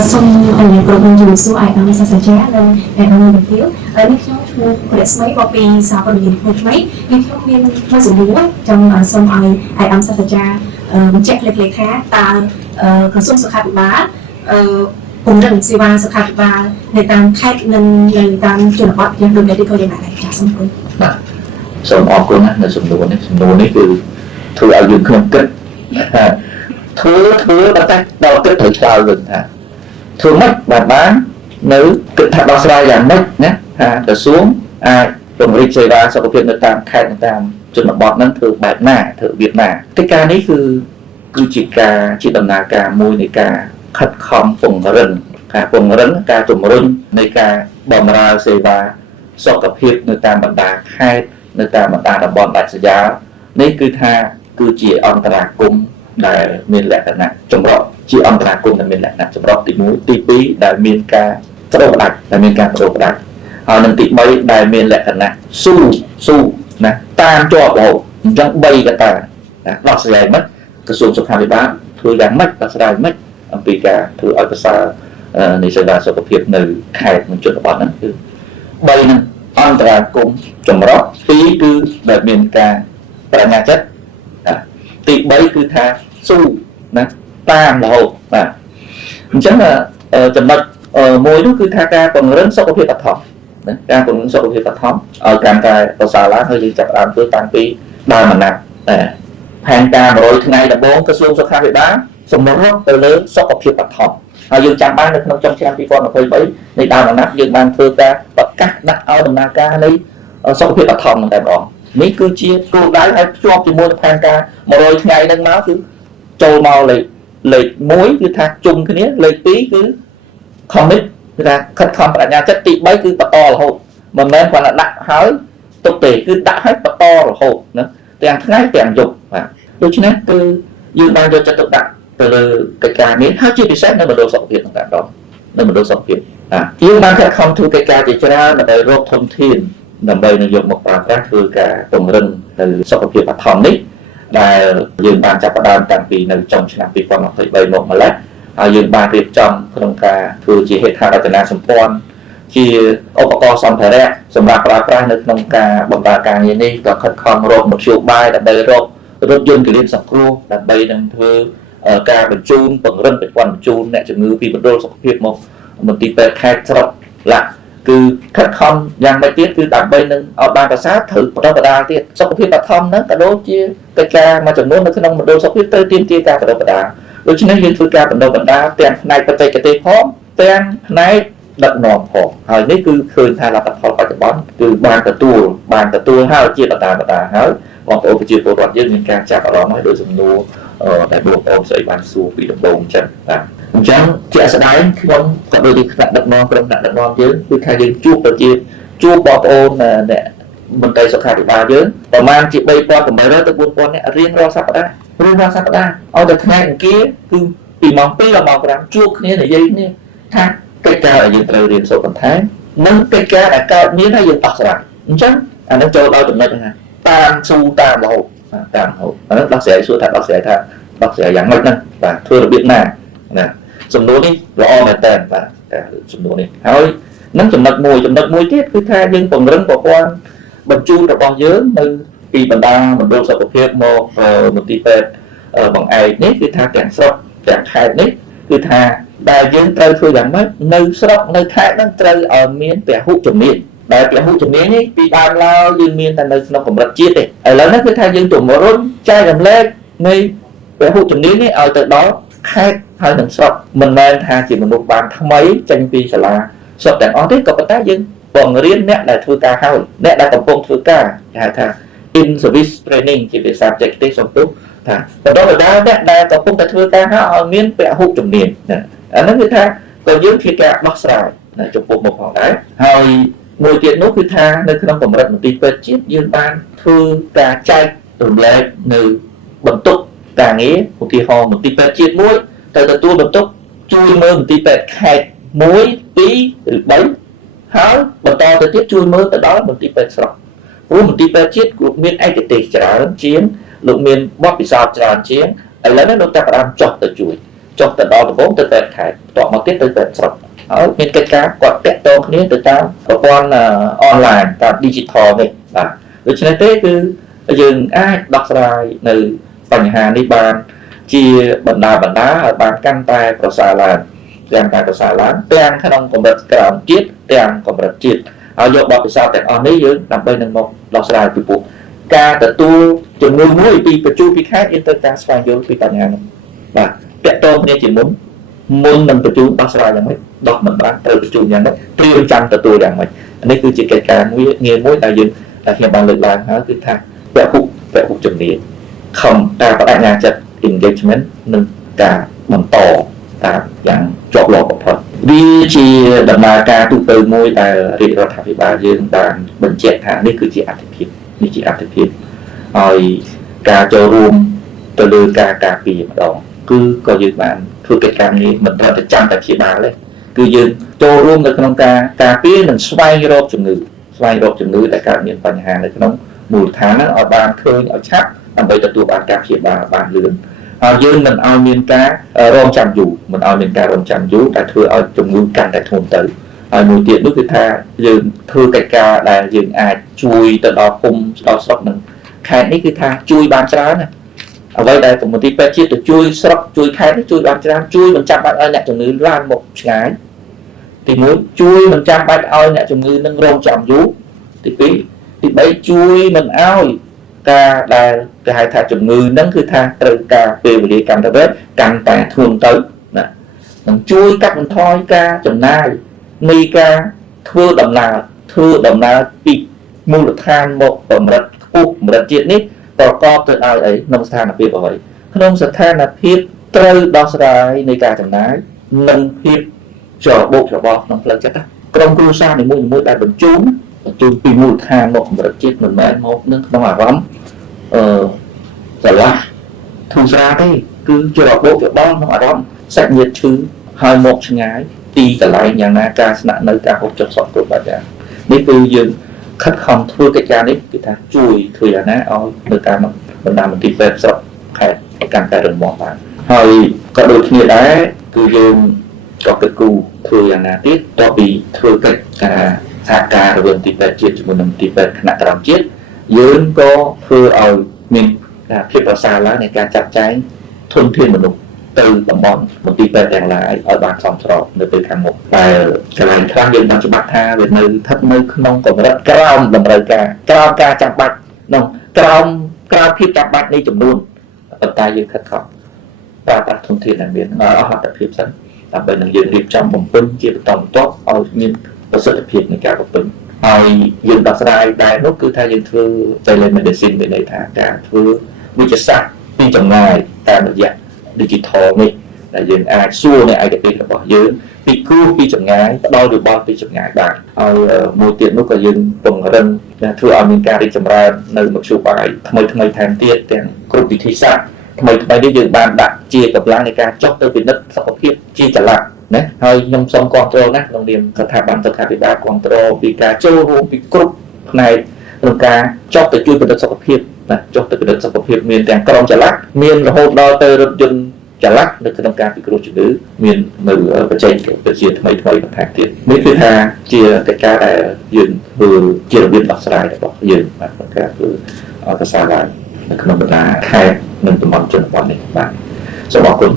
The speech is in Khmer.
Xong những program dùng số ai đang sa trẻ lên ai đang được thiếu nếu chúng chúng có mấy copy sao có những mấy nếu chúng mình mới dùng đúng trong xong ai đang sa trẻ check lịch khác ta có xuống sự khác bá cùng rằng sự ba sự khác và người ta khác nên người ta chưa được bắt nhưng được để đi coi điện lại trả xong rồi. Xong ở con là sum đồ nàyคือthừa ở dương không kết thứ đã ta đầu kết thử sao rồi hả thường mất và bán nếu kịch thật đo ra dạng mất nhé trở xuống tổng lý chơi ra sau khi người ta khai người ta chuẩn là bọnนั้นthường bài nà thường Việt nà cái caนี้คือchỉ đầm nà ca mùi này ca khật khom phùng rừng ca trùm rung này ca bom ra xây và sau gặp hiệp người ta bằng đà khai người ta bằng đà đồng bọn đại sứ giáo này cứ chỉ ông ta cùng đại miền lệ cả nè trong đó chỉ ông ta cùng đại miền lệ nè trong đó tỷ mũi tỷ pí đại miền ca đồ đặc đại miền ca đồ đặc họ nâng tỷ mấy đại miền lệ cả nè su nè tam cho bộ trong bay cả ta đó sẽ dài mất cái số số 23 thừa giảm mất đó sẽ dài mất ông tỷ cả thừa ở cái xa này sẽ là số tập hiệp nữ khai một chuyện bọn đó bay nè ông ta cùng trong đó tí cứ đại miền ca tại nhà chất tỷ bấy cứ tha su nè tam là hộp chẳng là chấm mật môi nó cứ tha ca còn lớn sau có thể tập thỏm ca còn lớn sau có thể tập thỏm ở càng cài ở xà lá hơi gì chặt làm tôi tăng phí đa mà nặng hàng ca mà rồi thứ này là 4 cái xương số 23 xong nó từ lớn sau có thể tập thỏm dương chạm ban được trong xem đi con là hơi bấy này đa mà nặng dương ban thưa ca và các đặt ao đầm na ca này sau có thể tập thỏm tại đó mấy cứ chia cô gái hay cho thì mua hàng ca mà rồi ngày nâng máu cứ trâu màu lấy muối cứ thạc chung cái này lấy tí cứ comic người ta khất khom cả nhà chất tị bấy cứ bật to là hộp mà men còn là đặt hói tục tể cứ đã hết bật to là hộp nữa tiền ngay tiền dục đôi khi cứ như bao giờ cho tự đặt từ cái ca miếng hai chi thì xét nên mà đồ sọc việt thằng đó nên mà đồ sọc việt yêu ban khất khom thu cái ca thì cho ra là đời rốt thông thiên nằm đây nó dùng một bài khácคือcả tổng rừng từ sau khi phát thom đấy là dương ban chặt đàn tạm vìនៅtrongឆ្នាំ2023មកម្លេះហើយយើងបានរៀបចំក្នុងការធ្វើជាហេដ្ឋារចនាសម្ព័ន្ធជាឧបករណ៍សម្ភារៈសម្រាប់ប្រើប្រាស់នៅក្នុងការបម្រើការងារនេះក៏ខិតខំរកមធ្យោបាយដើម្បីរករថយន្តគិលានសង្គ្រោះដើម្បីនឹងធ្វើការបញ្ជូនពង្រឹងប្រព័ន្ធបញ្ជូនអ្នកជំងឺពីមណ្ឌលសុខភាពមកមន្ទីរពេទ្យខេត្តស្រុកឡាគឺខិតខំយ៉ាងម៉េចទៀតគឺដើម្បីនឹងឲ្យបានប្រសើរត្រូវបន្តបដាលទៀតសុខភាពបឋមហ្នឹងក៏ដូចជាកិច្ចការមួយចំនួននៅក្នុងមណ្ឌលសុខភាពត្រូវទាមទារការបន្តបដាលដូច្នេះយើងធ្វើការបន្តបដាលទាំងផ្នែកបច្ចេកទេសផងទាំងផ្នែកដឹកនាំផងហើយនេះគឺឃើញថាលទ្ធផលបច្ចុប្បន្នគឺបានទទួលហើយជាបន្តបដាលហើយបងប្អូនប្រជាពលរដ្ឋយើងមានការចាប់អារម្មណ៍ហើយដោយសំណួរដែលបងប្អូនស្អីបានសួរពីដំបូងអញ្ចឹងអញ្ចឹងជាក់ស្ដែងខ្ញុំក៏ដូចជាថ្នាក់ដឹកនាំក្រុមថ្នាក់ដឹកនាំយើងគឺថាយើងជួបបងប្អូនអ្នកមន្ត្រីសុខាភិបាលយើងប្រមាណជា 3,800 ទៅ 4,000 នាក់រៀងរាល់សប្តាហ៍ឲ្យតែថ្ងៃអង្គារគឺពីម៉ោង 2 ដល់ម៉ោង 5 ជួបគ្នានិយាយគ្នាថាកិច្ចការដែលយើងត្រូវរៀនសូត្របន្ថែមនិងកិច្ចការដែលកើតមានហើយយើងដោះស្រាយអញ្ចឹងអានឹងចូលដល់ចំណុចហ្នឹងតាមស៊ូតាមរហូតអានឹងដោះស្រាយសួរថាដោះស្រាយយ៉ាងម៉េចហ្នឹងបាទធ្វើរបៀបណាសំណួរនេះល្អមែនតើបាទសំណួរនេះហើយនឹងចំណុចមួយទៀតគឺថាយើងពង្រឹងប្រព័ន្ធបញ្ជូនរបស់យើងនៅពីបណ្ដាមណ្ឌលសុខភាពមកមន្ទីរពេទ្យបង្អែកនេះគឺថាទាំងស្រុកទាំងខេត្តនេះគឺថាដែលយើងត្រូវធ្វើយ៉ាងម៉េចនៅស្រុកនៅខេត្តហ្នឹងត្រូវឲ្យមានពហុជំនាញដែលពហុជំនាញនេះពីដើមឡើយយើងមានតែនៅក្នុងកម្រិតជាតិទេឥឡូវនេះគឺថាយើងជំរុញចែករំលែកនៃពហុជំនាញនេះឲ្យទៅដល់ខេត្តហើយនឹងស្រុកមិនមែនថាជាមនុស្សបានថ្មីចេញពីសាលាស្រុកទាំងអស់ទេក៏ប៉ុន្តែយើងបង្រៀនអ្នកដែលធ្វើការហើយអ្នកដែលកំពុងធ្វើការគេហៅថា in service training ជាភាសាបច្ចេកទេសសំទោសថាបន្តទៅដល់អ្នកដែលកំពុងតែធ្វើការហើយឲ្យមានពហុជំនាញអានោះគឺថាក៏យើងធ្វើការដោះស្រាយចំពោះមកផងដែរហើយមួយទៀតនោះគឺថានៅក្នុងកម្រិតមន្ទីរពេទ្យជាតិយើងបានធ្វើការចែករំលែកនៅបន្ទុកការងារឧទាហរណ៍មន្ទីរពេទ្យជាតិមួយទៅទទួលបន្ទុកជួយមើលមន្ទីរពេទ្យខេត្ត1 2 ឬ 3ហើយបន្តទៅទៀតជួយមើលទៅដល់មន្ទីរពេទ្យស្រុកព្រោះមន្ទីរពេទ្យជាតិគឺមានឯកទេសច្រើនជាងលោកមានបទពិសោធន៍ច្រើនជាងឥឡូវនេះលោកចាប់ផ្ដើមចុះទៅជួយ ចុះទៅដល់ដំបូងទៅតែខេត្តតមកទៀតទៅតែស្រុកហើយមានកិច្ចការគាត់តាក់ទងគ្នាទៅតាមប្រព័ន្ធអនឡាញតាម digital នេះបាទដូច្នេះទេគឺយើងអាចដោះស្រាយនៅបញ្ហានេះបានជាបណ្ដាឲ្យបានកាន់តែប្រសើរឡើងទាំងក្នុងកម្រិតក្រោមជាតិទាំងកម្រិតជាតិហើយយកបទពិសោធន៍ទាំងអស់នេះយើងដើម្បីនឹងមកដោះស្រាយពីពួកការទទួលជំនួយមួយពីបញ្ជូពីខេត្តយើងទៅការស្វែងយល់ពីបញ្ហានោះបាទតាក់ទងគ្នាជាមុននឹងបញ្ជូដោះស្រាយយ៉ាងម៉េចដោះមិនបានត្រូវបញ្ជូយ៉ាងម៉េចត្រៀមចាំទទួលយ៉ាងម៉េចនេះគឺជាកិច្ចការងារមួយដែលយើងខ្ញុំបានលើកឡើងហើយគឺថាពហុជំនាញខំការបដិញ្ញាចិត្ត engagement និងការបន្តតាមយ៉ាងជាប់លាប់បំផុតវាជាដំណើរការទូទៅមួយដែលរាជរដ្ឋាភិបាលយើងបានបញ្ជាក់ថានេះគឺជាអត្ថិភាពហើយការចូលរួមទៅលើការការពារម្ដងគឺក៏យើងបានធ្វើកិច្ចការនេះមិនត្រឹមតែចាំតែព្យាបាលទេគឺយើងចូលរួមនៅក្នុងការការពារនិងស្វែងរកជំងឺដែលកើតមានបញ្ហានៅក្នុងមូលដ្ឋានហ្នឹងឲ្យបានឃើញឲ្យឆាប់ដើម្បីទទួលបានការព្យាបាលបានលឿនហើយយើងមិនឲ្យមានការរងចាំយូរតែធ្វើឲ្យជំងឺកាន់តែធ្ងន់ទៅហើយមួយទៀតនោះគឺថាយើងធ្វើកិច្ចការដែលយើងអាចជួយទៅដល់ភូមិដល់ស្រុកនឹងខេត្តនេះគឺថាជួយបានច្រើនណាអ្វីដែលមន្ទីរពេទ្យជាតិទៅជួយស្រុកជួយខេត្តនេះជួយបានច្រើនជួយមិនចាំបាច់ឲ្យអ្នកជំងឺឡើងមកឆ្ងាយទី1ជួយមិនចាំបាច់ឲ្យអ្នកជំងឺនឹងរងចាំយូរទី2ទី3ជួយមិនឲ្យការដែលគេហៅថាជំងឺហ្នឹងគឺថាត្រូវការពេលវេលាកាន់តែវែងកាន់តែធ្ងន់ទៅណានឹងជួយកាត់បន្ថយការចំណាយនៃការធ្វើដំណើរពីមូលដ្ឋានមកកម្រិតខ្ពស់កម្រិតជាតិនេះប្រកបទៅដោយអីក្នុងស្ថានភាពអ្វីក្នុងស្ថានភាពត្រូវដោះស្រាយនៃការចំណាយនិងភាពច្របូកច្របល់ក្នុងផ្លូវចិត្តក្រុមគ្រួសារនីមួយៗដែលបញ្ជូនពីមូលដ្ឋានមកកម្រិតជាតិមិនមែនមកនឹងក្នុងអារម្មណ៍ស្រឡះធូរស្រាលទេគឺជារបបច្របល់ក្នុងអារម្មណ៍សាច់ញាតិឈឺហើយមកឆ្ងាយទីកន្លែងយ៉ាងណាការស្នាក់នៅការហូបចុកសពគ្រប់បែបយ៉ាងនេះគឺយើងខិតខំធ្វើកិច្ចការនេះគឺថាជួយធ្វើយ៉ាងណាឲ្យនៅតាមបណ្ដាមន្ទីរពេទ្យស្រុកខេត្តកាន់តែរឹងមាំបានហើយក៏ដូចគ្នាដែរគឺយើងក៏គិតគូរធ្វើយ៉ាងណាទៀតតពីធ្វើកិច្ចការសហការរវាងទីពេទ្យជាតិជាមួយនឹងទីពេទ្យថ្នាក់ក្រោមជាតិយើងក៏ធ្វើឲ្យមានការភាពប្រសើរឡើងនៃការចាត់ចែងធនធានមនុស្សទៅតំបន់មន្ទីរពេទ្យទាំងឡាយឲ្យបានសមស្របនៅពេលខាងមុខតែកន្លែងខ្លះយើងបានច្បាស់ថាវានៅស្ថិតនៅក្នុងកម្រិតក្រោមតម្រូវការក្រោមការចាំបាច់ក្នុងក្រោមភាពចាំបាច់នៃចំនួនប៉ុន្តែយើងខិតខំប្រើប្រាស់ធនធានដែលមានអស់លទ្ធភាពសិនដើម្បីនឹងយើងរៀបចំបំពេញជាបន្តបន្ទាប់ឲ្យមានប្រសិទ្ធភាពនៃការបំពេញហើយយើងដោះស្រាយដែរនោះគឺថាយើងធ្វើ telemedicine មានន័យថាការធ្វើវិទ្យាសាស្ត្រពីចម្ងាយតាមរយៈ digital នេះដែលយើងអាចសួរនៅឯកទេសរបស់យើងពីគ្រូពីចម្ងាយផ្ដល់យោបល់ពីចម្ងាយបានហើយមួយទៀតនោះក៏យើងពង្រឹងធ្វើឲ្យមានការរីកចម្រើននៅមធ្យោបាយថ្មីថែមទៀតទាំងគ្រប់វិធីសាស្ត្រថ្មីនេះយើងបានដាក់ជាកម្លាំងនៃការចុះទៅពិនិត្យសុខភាពជាចល័តណាហើយខ្ញុំសូមគាំទ្រណាក្នុងនាមស្ថាប័នសុខាភិបាលគាំទ្រពីការចូលរួមពីគ្រប់ផ្នែកក្នុងការចុះទៅជួយពិនិត្យសុខភាពណាចុះទៅពិនិត្យសុខភាពមានទាំងក្រុមចល័តមានរហូតដល់ទៅរថយន្តចល័តនៅក្នុងការពិគ្រោះជំងឺមាននៅបច្ចេកវិទ្យាថ្មីបន្ថែមទៀតនេះគឺថាជាកិច្ចការដែលយើងធ្វើជារបៀបដោះស្រាយរបស់យើងបាទក្នុងការធ្វើប្រសើរឡើងនៅក្នុងបណ្ដាខេត្តនិងតំបន់ជនបទនេះបាទសូមអរគុណ